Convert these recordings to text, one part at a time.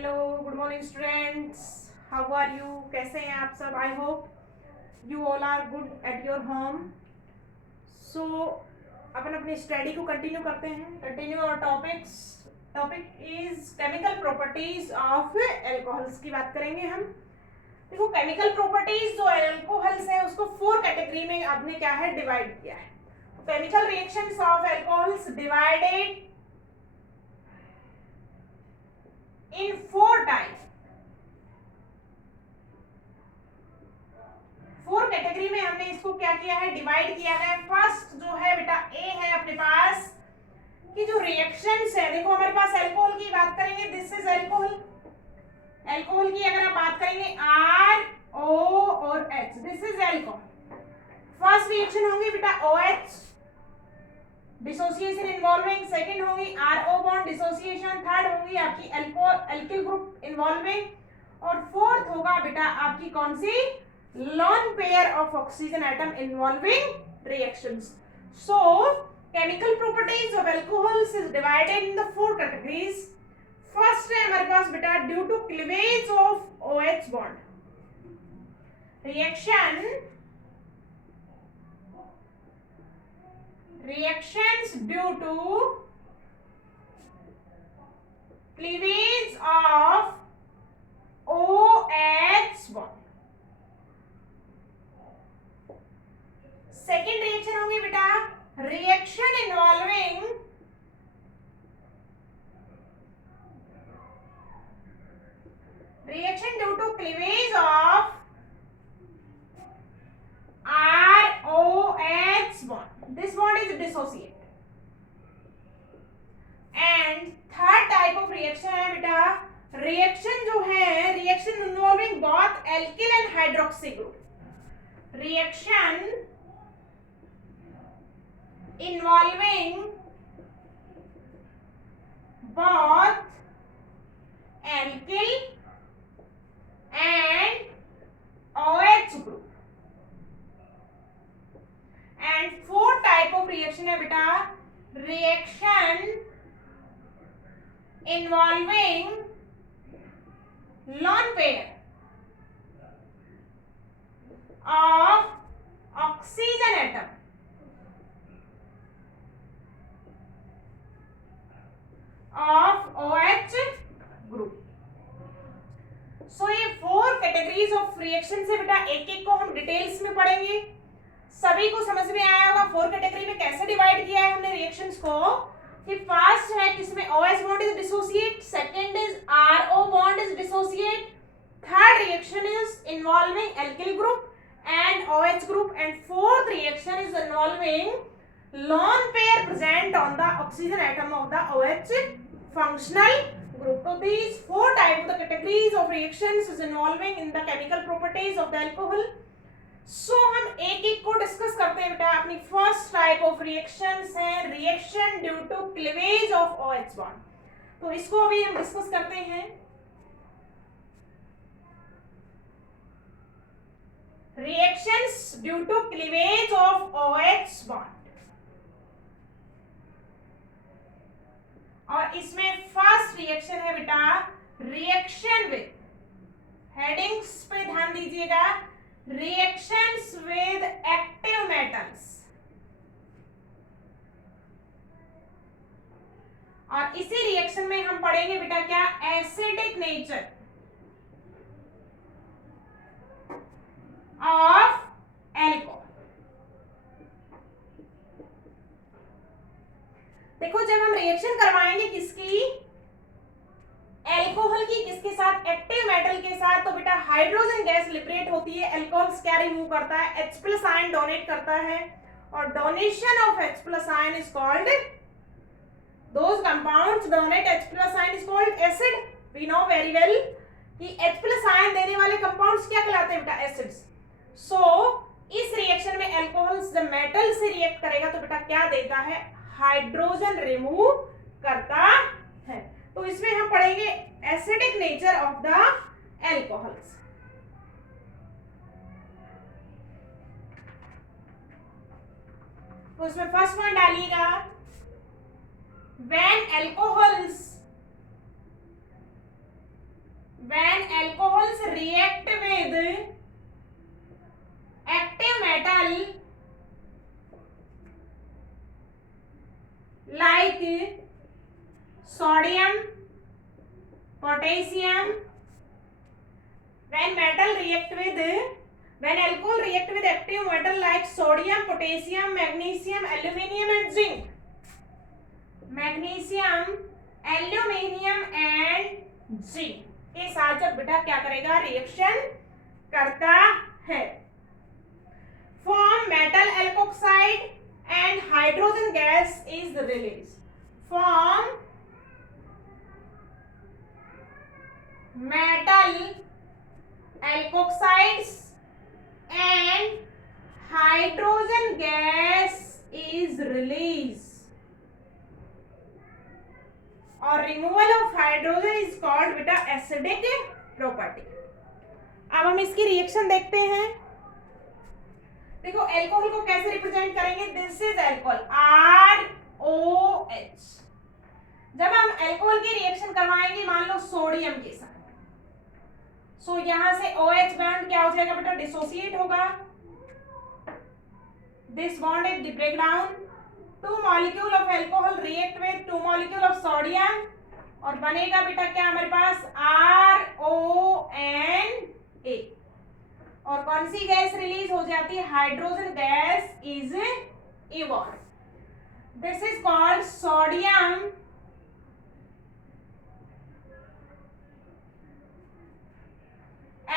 Hello, good morning students. How are you? कैसे हैं आप सब? I hope you all are good at your home. So अपन अपनी स्टडी को कंटिन्यू करते हैं। कंटिन्यू और topic is chemical properties of alcohols की बात करेंगे हम। देखो, केमिकल प्रॉपर्टीज जो एल्कोहल्स है उसको 4 कैटेगरी में आपने क्या है डिवाइड किया है। Chemical reactions of alcohols divided in 4 type. 4 category में हमने इसको क्या किया है, डिवाइड किया है। फर्स्ट जो है बेटा ए है अपने पास कि जो रिएक्शंस है, देखो हमारे पास अल्कोहल की बात करेंगे, दिस इज अल्कोहल। अल्कोहल की अगर आप बात करेंगे आर ओ और H, this is alcohol. First reaction होंगी बेटा OH डिसोसिएशन इन्वॉल्विंग, सेकंड होंगी RO बॉन्ड डिसोसिएशन, थर्ड होंगी आपकी अल्किल ग्रुप इन्वॉल्विंग, और फोर्थ होगा बेटा आपकी कौन सी, lone pair of oxygen atom involving reactions. So chemical properties of alcohols is divided in the 4 categories. First है हमारे पास बेटा due to cleavage of OH bond reactions due to cleavage of OH bond. Second reaction होगी बेटा reaction involving reaction due to cleavage of ROH bond. This bond is dissociate. And third type of reaction है बेटा reaction जो है reaction involving both alkyl and hydroxy group. Reaction involving both alkyl and OH group. And fourth type of reaction है बेटा reaction involving lone pair of oxygen atom of OH group. So ये 4 categories of reaction से बेटा एक एक को हम details में पढ़ेंगे। सभी को समझ में आया होगा 4 कैटेगरी में कैसे डिवाइड किया है हमने रिएक्शंस को। कि फर्स्ट है किसमें OH bond is dissociate, second is RO bond is dissociate, third reaction is involving alkyl group and OH group, and fourth reaction is involving lone pair present on the oxygen atom of the OH functional group. So these 4 types of the categories of reactions is involving in the chemical properties of the alcohol. So हम एक एक को discuss करते हैं बेटा। अपनी first type of reactions है reaction due to cleavage of OH bond, तो इसको अभी हम डिस्कस करते हैं। Reactions due to cleavage of OH bond, और इसमें फर्स्ट रिएक्शन है बेटा रिएक्शन विद, हेडिंग्स पे ध्यान दीजिएगा, रिएक्शंस विद एक्टिव मेटल्स, और इसी रिएक्शन में हम पढ़ेंगे बेटा क्या, एसिडिक नेचर ऑफ एल्कोहल। देखो जब हम रिएक्शन करवाएंगे किसकी, एल्कोहल की, किसके साथ, एक्टिव मेटल के साथ, तो बेटा हाइड्रोजन गैस लिबरेट होती है, एल्कोहल क्या रिमूव करता है, H+ आयन डोनेट करता है, और donation of H+ ion is called, those compounds donate H+ ion is called acid. We know very well कि H+ आयन देने वाले कंपाउंड्स क्या कहलाते हैं बेटा, एसिड्स। सो इस रिएक्शन में एल्कोहल जब मेटल से रिएक्ट करेगा तो बेटा क्या देता है, हाइड्रोजन रिमूव करता है। तो इसमें हम पढ़ेंगे acidic nature of the alcohols. तो इसमें फर्स्ट पॉइंट डालिएगा, when alcohols react with active metal like sodium, potassium. When alcohol react with active metal like sodium, potassium, magnesium, aluminium and zinc. Magnesium, aluminium and zinc के साथ जब बेटा क्या करेगा, reaction करता है, form metal alkoxide and hydrogen gas is release. Form metal alkoxides and hydrogen gas is release. और removal of hydrogen is called बेटा एसिडिक प्रॉपर्टी. अब हम इसकी रिएक्शन देखते हैं. देखो एल्कोहल को कैसे रिप्रेजेंट करेंगे, दिस इज अल्कोहल ROH. जब हम अल्कोहल की रिएक्शन करवाएंगे मान लो सोडियम के साथ, सो यहां से OH बॉन्ड क्या हो जाएगा बेटा, डिसोसिएट होगा. This bond is break down. 2 molecule of alcohol react with 2 molecule of sodium और बनेगा बेटा क्या हमारे पास RONA. और कौन सी गैस रिलीज हो जाती है, hydrogen gas is evolve. This is called sodium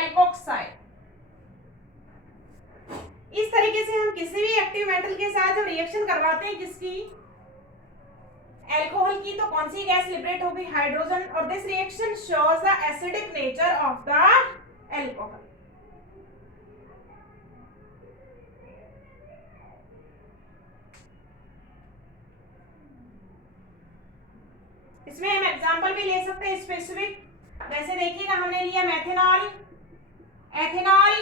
alkoxide. इस तरीके से हम किसी भी एक्टिव मेटल के साथ जब रिएक्शन करवाते हैं, किसकी, अल्कोहल की, तो कौन सी गैस लिबरेट होगी, हाइड्रोजन. और this reaction shows the acidic nature of the alcohol. इसमें हम एग्जांपल भी ले सकते हैं स्पेसिफिक. जैसे देखिएगा हमने लिया methanol, ethanol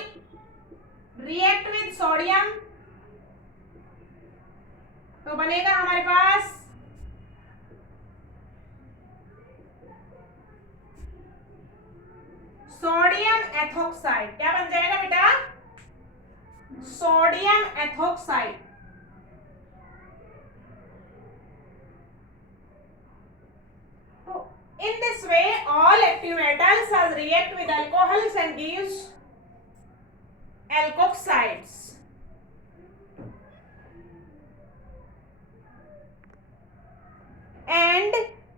react with sodium तो बनेगा हमारे पास सोडियम एथोक्साइड. क्या बन जाएगा बेटा, सोडियम एथोक्साइड. तो in this way all active metals has react with alcohols and gives alkoxides. And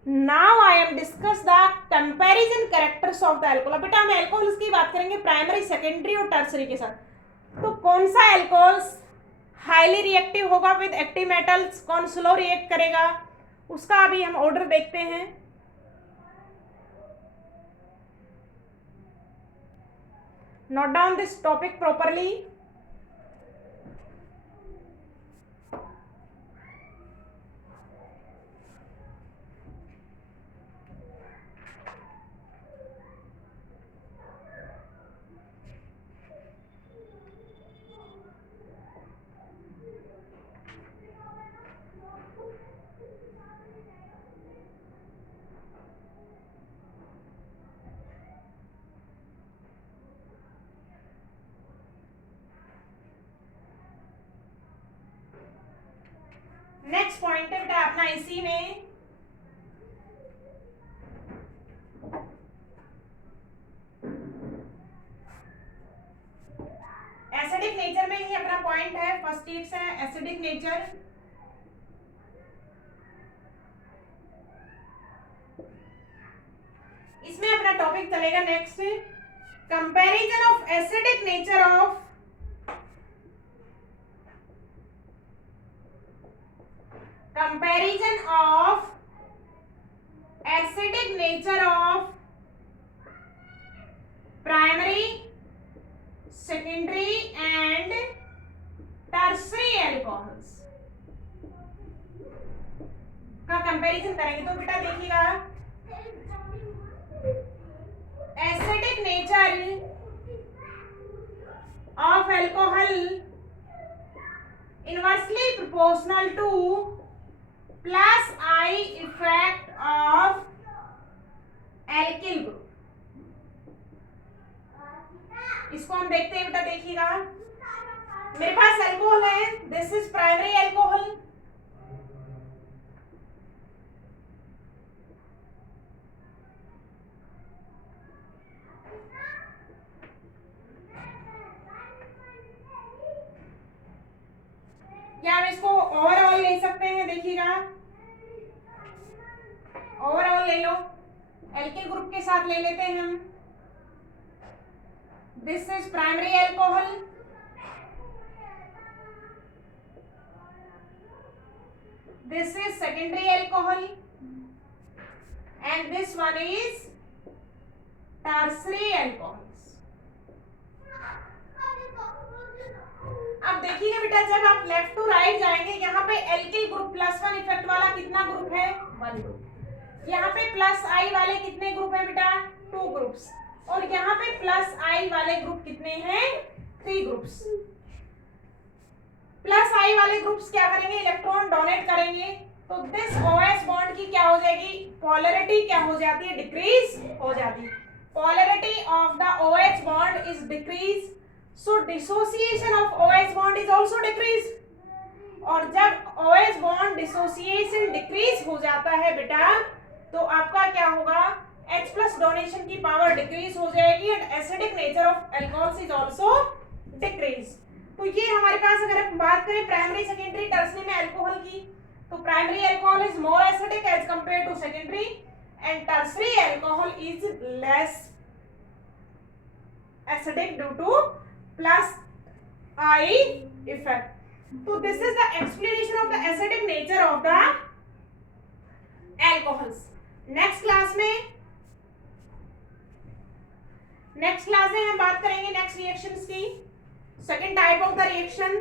now I am discuss the comparison characters of the alcohol. बेटा हम alcohols की बात करेंगे प्राइमरी, सेकेंडरी और टर्सरी के साथ. तो कौन सा alcohols हाईली रिएक्टिव होगा विद एक्टिव मेटल्स, कौन स्लो रिएक्ट करेगा, उसका अभी हम ऑर्डर देखते हैं. Note down this topic properly. Next point है बेटा अपना इसी में एसिडिक नेचर में ही अपना पॉइंट है. फर्स्ट टिप्स है एसिडिक नेचर. इसमें अपना टॉपिक चलेगा next comparison of acidic nature of comparison of acidic nature of primary, secondary and tertiary alcohols का कंपैरिजन करेंगे. तो बेटा देखिएगा acidic nature of alcohol inversely proportional to plus I effect of alkyl group. इसको हम देखते हैं बेटा, देखिएगा मेरे पास अल्कोहल है, दिस इज प्राइमरी अल्कोहल, या हम इसको ओवरऑल ले सकते हैं, देखिएगा ओवरऑल ले लो, एल्किल ग्रुप के साथ ले लेते हैं हम, this is primary alcohol, this is secondary alcohol and this one is tertiary alcohols. अब देखिए बेटा, जब आप लेफ्ट टू राइट जाएंगे, यहाँ पे एल्किल ग्रुप +1 इफेक्ट वाला कितना ग्रुप है, 1 ग्रुप, यहाँ पे +I वाले कितने ग्रुप है बेटा, 2 ग्रुप्स, और यहाँ पे +I वाले ग्रुप कितने हैं, 3 ग्रुप्स। +I वाले ग्रुप्स क्या करेंगे, इलेक्ट्रॉन डोनेट करेंगे, तो दिस OH बॉन्ड की क्या हो जाएगी, पोलैरिटी क्या हो जाती है, डिक्रीज हो जाती है, polarity of the OH bond is decrease, so dissociation of OH bond is also decrease, और जब OH बॉन्ड डिसोसिएशन डिक्रीज हो जाता है बेटा, तो आपका क्या होगा, H+ डोनेशन की पावर डिक्रीज हो जाएगी and acidic nature of alcohols is also decrease. तो ये हमारे पास, अगर हम बात करें प्राइमरी सेकेंडरी टर्सरी में अल्कोहल की, तो primary alcohol is more acidic as compare to secondary and tertiary alcohol is less acidic due to +I effect. तो this is the explanation of the acidic nature of the alcohols. Next class में हम बात करेंगे next reactions की, second type of the reaction